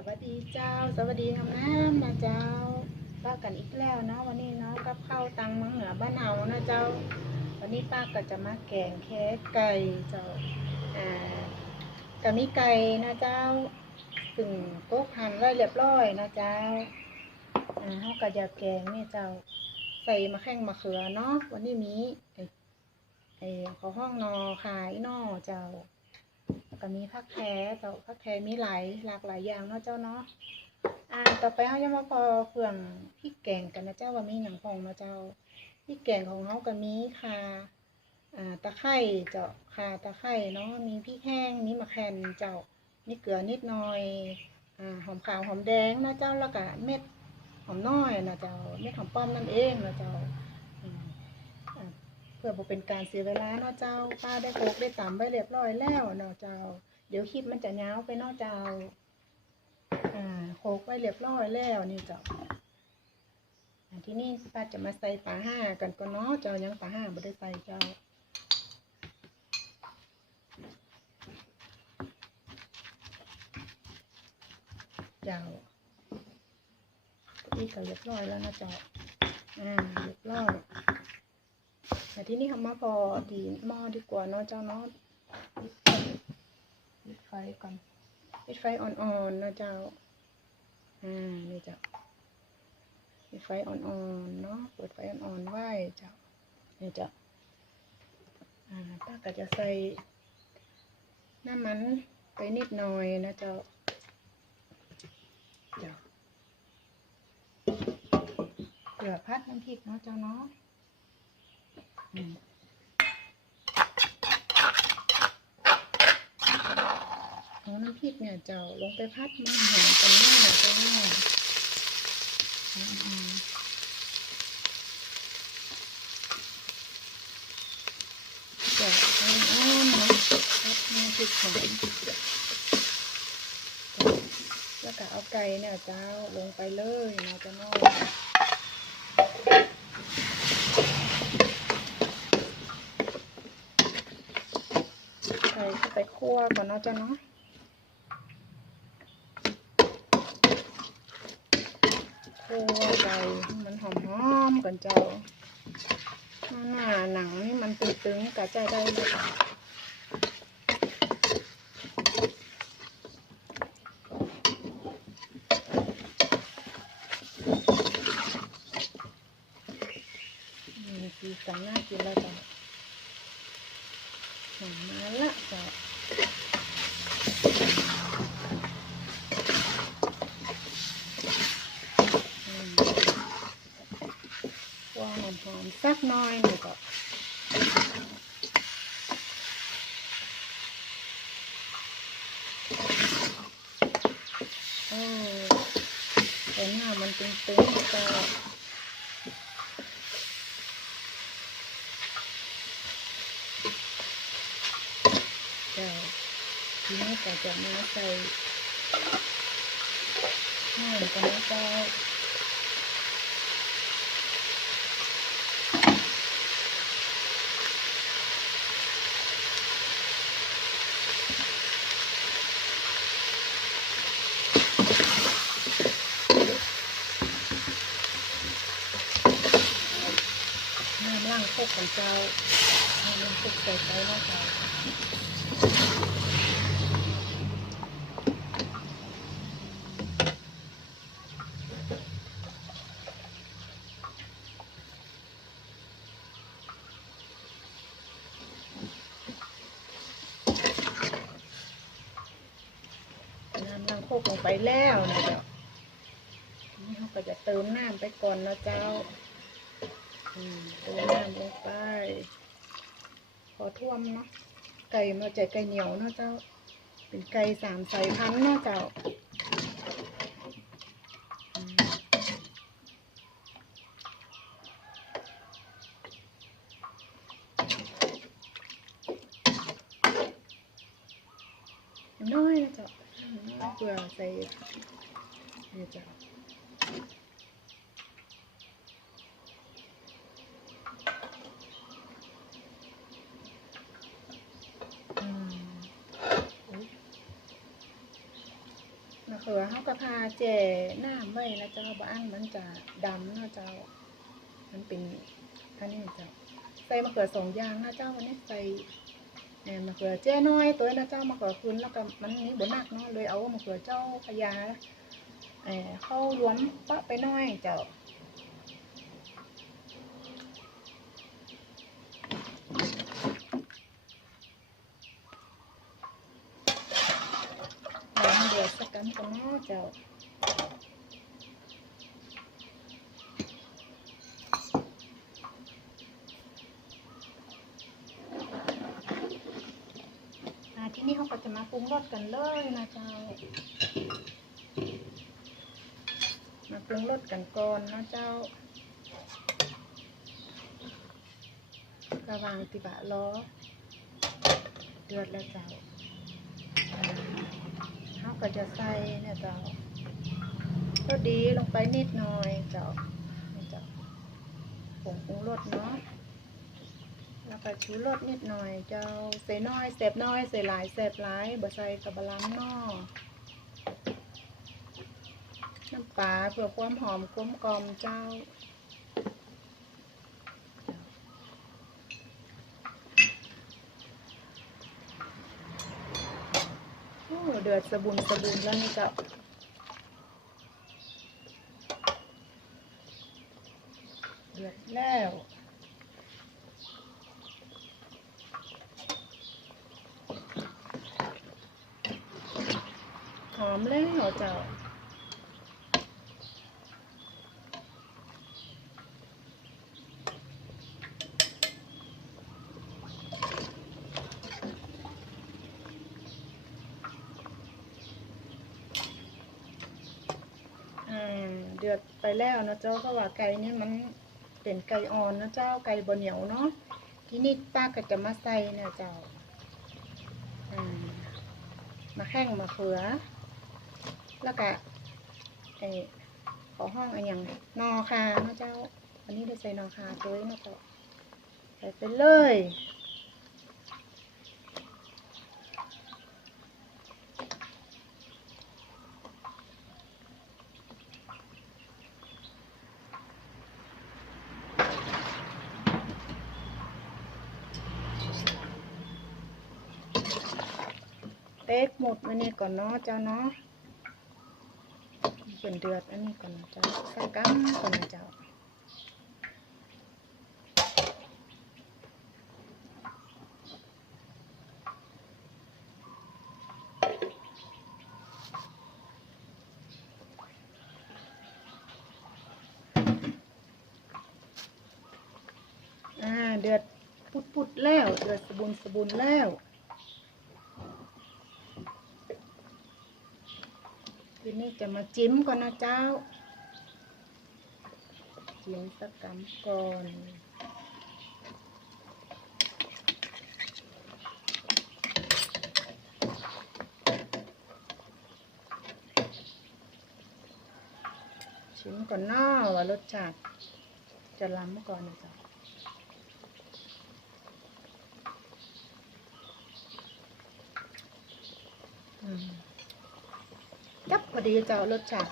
สวัสดีเจ้า สวัสดีทำน้ำนะเจ้าป้ากันอีกแล้วเนาะวันนี้เนาะกับข้าวตังมังเหนือบ้านเฮานะเจ้า วันนี้ป้าก็จะมาแกงแค่ไก่เจ้าอ่าก็มีไก่นะเจ้าซึ่งโต๊ะหั่นไว้เรียบร้อยนะเจ้าอ่าเฮาก็จะแกงนี่เจ้า ใส่มะแข้งมะเขือเนาะวันนี้มีไอ้ไอ้ข้าวห้องนอขายนอเจ้า แล้วก็มีผักแท้เจ้าผักแท้มีหลายหลากหลายอย่างเนาะเจ้าเนาะอ่าต่อไปเราจะมาพอเครื่องพริกแกงกันนะเจ้าว่ามีหยังพองเนาะเจ้าพริกแกงของเขาก็มีค่ะอ่าตะไคร้เจ้าค่ะตะไคร้เนาะมีพริกแห้งมีมะแขนเจ้ามีเกลือนิดหน่อยอ่าหอมขาวหอมแดงนะเจ้าแล้วก็เม็ดหอมน้อยนะเจ้าเม็ดหอมป้อมนั่นเองนะเจ้า เพื่อบ่เป็นการเสียเวลาเนาะเจ้าป้าได้โขลกได้ตำไว้เรียบร้อยแล้วเนาะเจ้า เดี๋ยวคลิปมันจะยาวไปเนาะเจ้า อ่าโขกไว้เรียบร้อยแล้วนี่เจ้าที่นี่ป้าจะมาใส่ปลาห้ากันก่อนเนาะเจ้ายังปลาห้าไม่ได้ใส่เจ้าเจ้านี่ก็เรียบร้อยแล้วนะเจ้าอ่าเรียบร้อย แต่ที่นี่ทำมาพอดีหม้อดีกว่าเนาะเจ้าเนาะปิดไฟก่อนปิดไฟอ่อนๆนะเจ้า อ่า นี่เจ้าปิดไฟอ่อนๆเนาะ เปิดไฟอ่อนๆไว้เจ้า นี่เจ้า อ่าป้าก็จะใส่น้ำมันไปนิดหน่อยนะเจ้า เจ้าเกลือพัดน้ำพริกเนาะเจ้าเนาะอืม เอาน้ำพริกเนี่ยเจ้าลงไปพัดมันหอมกันหน้าเจ้าหน้าอืมอืมเจ้าเอาอ้อมเนะพัดน้ำพริกหอมแล้วก็เอาไก่เนี่ยเจ้าลงไปเลยนะเจ้าเนาะ ส่เข้าไปคั่วก่อนเนาะจ้ะเนาะคั่วไก่ให้มันหอมๆก่อนเจ้าหน้าหนังนี่มันตึงๆกะจะได้เลยค่ะนี่สีสันน่ากินแล้วจ้ะ หอมมาละจ้ะอืมคั่วหอมๆสักหน่อยหนึ่งก็โอ้แต่หน้ามันตึงๆจ้ะจ้ะ ทีนี้ก็จะมาใส่น้ำกันนะจ้ะน้ำล่างโคกของเจ้าน้ำล่างโคกใส่ไปนะเจ้าน้ำล่างโค กลงไปแล้วนะเจ้านี่เขาก็จะเติมน้ำไปก่อนนะเจ้าเติมน้ำลงไปพอท่วมเนาะไก่มาจไก่เหนียวเนาะเจ้า เป็นไก่สามสายพันธุ์เนาะเจ้าอืมน้อยนะเจ้าน้อยเกลือ ใส่นี่จ้าอืมะเขือเขาก็พาแจ่หน้าไว้นะเจ้าบ้านมันจะดำนะเจ้า มันเป็นอันนี้เจ้าใส่มะเขือสองอย่างนะเจ้าวันนี้ใส่ เนี่ยมะเขือแจ้น้อยตัวนะเจ้ามะเขือคุณแล้วก็มันนี้บนหนักเนาะเลยเอามะเขือเจ้าพญาเออเข้ารวมปะไปน้อยเจ้าเดือดสักกันกันนะเจ้า นี่เขาก็จะมาปรุงรสกันเลยนะเจ้า มาปรุงรสกันก่อนนะเจ้า ระวังติบะล้อ เดือดแล้วเจ้าเขาก็จะใส่เนี่ยเจ้าก็ดีลงไปนิดหน่อยเจ้าเจ้าผงปรุงรสเนาะ แล้วก็ชูรสนิดหน่อย เจ้าใส่น้อยเสบน้อยใส่หลายเสบหลายบ่ใส่กับบะล้ำนอน้ำปลาเพื่อความหอมกลมกลอมเจ้าโอ้เดือดสะบุนสะบุนแล้วนี่เจ้าเดือดแล้ว อมแล้วเจ้าอ่าเดือดไปแล้วนะเจ้าเพราว่าไก่นี่มันเป็นไก่อ่อนนะเจ้าไก่บเหนียวเนาะทีนี้ป้าก็จะมาใส่เนี่ยเจ้าอ่ามาแข้งมาเขือ แล้วก็ไอขอห้องอะไรอย่างนอคานะเจ้า อันนี้ได้ใส่นอคาตัวนะเจ้าใส่ไปเลยเต๊กหมดอันนี้ก่อนเนาะเจ้าเนาะ นเดือดอันนี้ก่อนนะเจ้าสักกัมก่อนนะเจ้าอ่าเดือดปุดๆแล้ว เดือดสะบุนสะบุนแล้ว นี้จะมาจิ้มก่อนนะเจ้า จิ้มสักกำก่อนชิมก่อนนาะว่ารสชาติจะล้ำก่อนนะจ๊ะอืม จับพ อดีเจ้ารสชาติ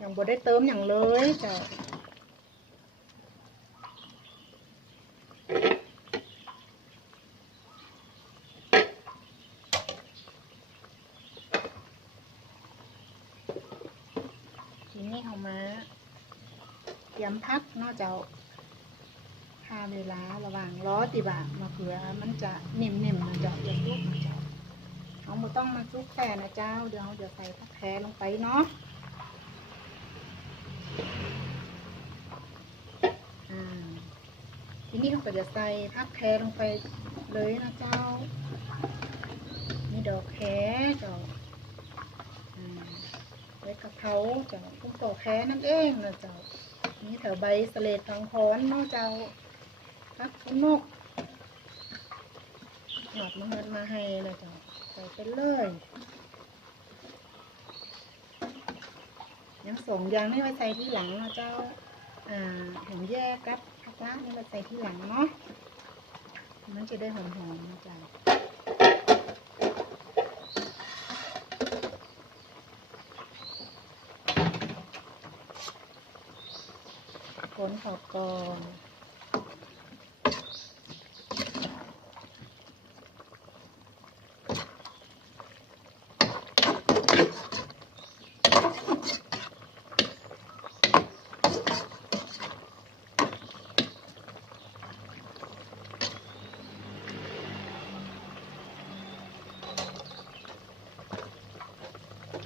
ยังบ่ได้เติมอย่างเลยเจ้าทีนี้เอามาเตรียมพักเนอกจากพาเวลาระหว่างล้อติบะมาเผื่อมันจะนิ่มๆนะเจ้าเดี๋ยวลูกน เอาไม่ต้องมาซุกแค่นะเจ้า เดี๋ยวเราจะใส่ผักแคลงไปเนาะอ่าทีนี้เราก็จะใส่ผักแคลงไปเลยนะเจ้า นี่ดอกแคเจ้าอ่าไว้กะเพราจ้าพุ่งต่อแคนั่นเองนะเจ้า นี่แถวใบสเลดทองคอนเนาะเจ้าพักคุนก หถอดมาเฮ็นมาให้นะจ๊ะใส่ไปเลยยังส่งยางนี่ไว้ใส่ที่หลังนะเจ้า อ่าหอมแยกครับนะจ๊ะนี่ไว้ใส่ที่หลังเนาะมันจะได้หอมๆนะจ๊ะฝนขอบกอง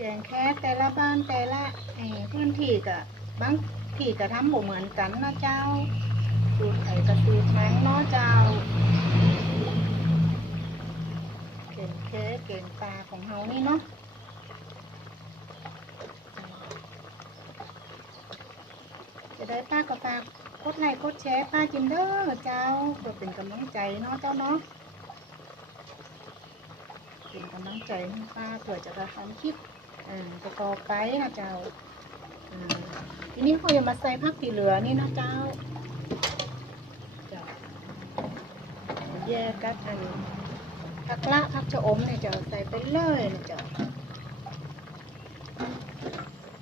แกงแค่แต่ละบ้านแต่ละเอ่อพื้นที่กะบางที่ก็ทำบ่เหมือนกันนะเจ้าสูตรไข่กับสูตรแมงเนาะเจ้า เก่งแค่เก่งปลาของเฮานี่เนาะจะได้ป้าก็ฝากกดไลค์กดแชร์ป้าจิมเด้อเจ้าเพื่อเป็นกำลังใจเนาะเจ้าเนาะเป็นกำลังใจให้ป้าเผื่อจะทำคลิป อ่าประกอบไปนะเจ้าอ่าทีนี้เขาจะมาใส่ผักตีเหลือนี่นะเจ้าเจ้าแยกกับอันผักละผักชะอมเนี่ยเจ้าใส่ไปเลยนะเจ้า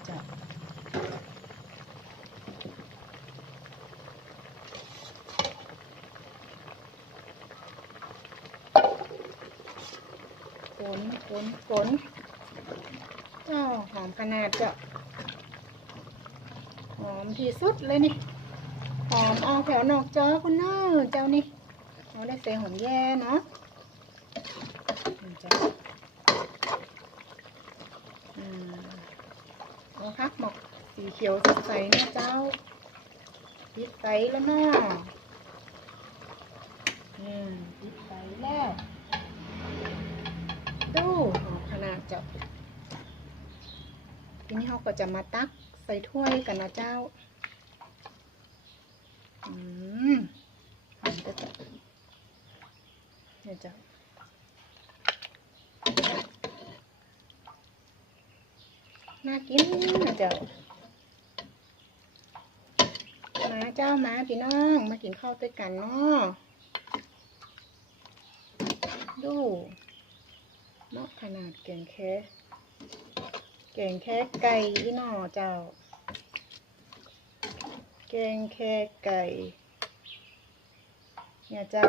เจ้าฝนฝนฝน เจ้าหอมขนาดจ้าหอมที่สุดเลยนี่ หอมเอาแถวนอกจอคุณเนอเจ้านี่เอาได้ใส่หอมแย่เนาะเจ้าอืมเอาพักหมกสีเขียวสดใสเนี่ยเจ้าพิดใสแล้วเนาะอืมพิดใสแล้ว ดูหอมขนาดเจ้าทีนี้เราก็ จะมาตักใส่ถ้วยกันนะเจ้า อืมเนี่ยจ้ะน่ากินนะเจ้ามาเจ้ามาพี่น้อง มากินข้าวด้วยกันเนาะดูเนาะขนาดแกงแค่ แกงแค่ไก่อีหน่อเจ้า แกงแค่ไก่ เนี่ยเจ้า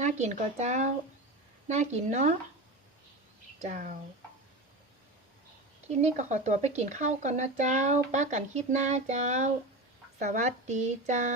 น่ากินก็เจ้า น่ากินเนาะ เจ้า คลิปนี้ก็ขอตัวไปกินข้าวก่อนนะเจ้า ป้ากันคลิปหน้าเจ้า สวัสดีเจ้า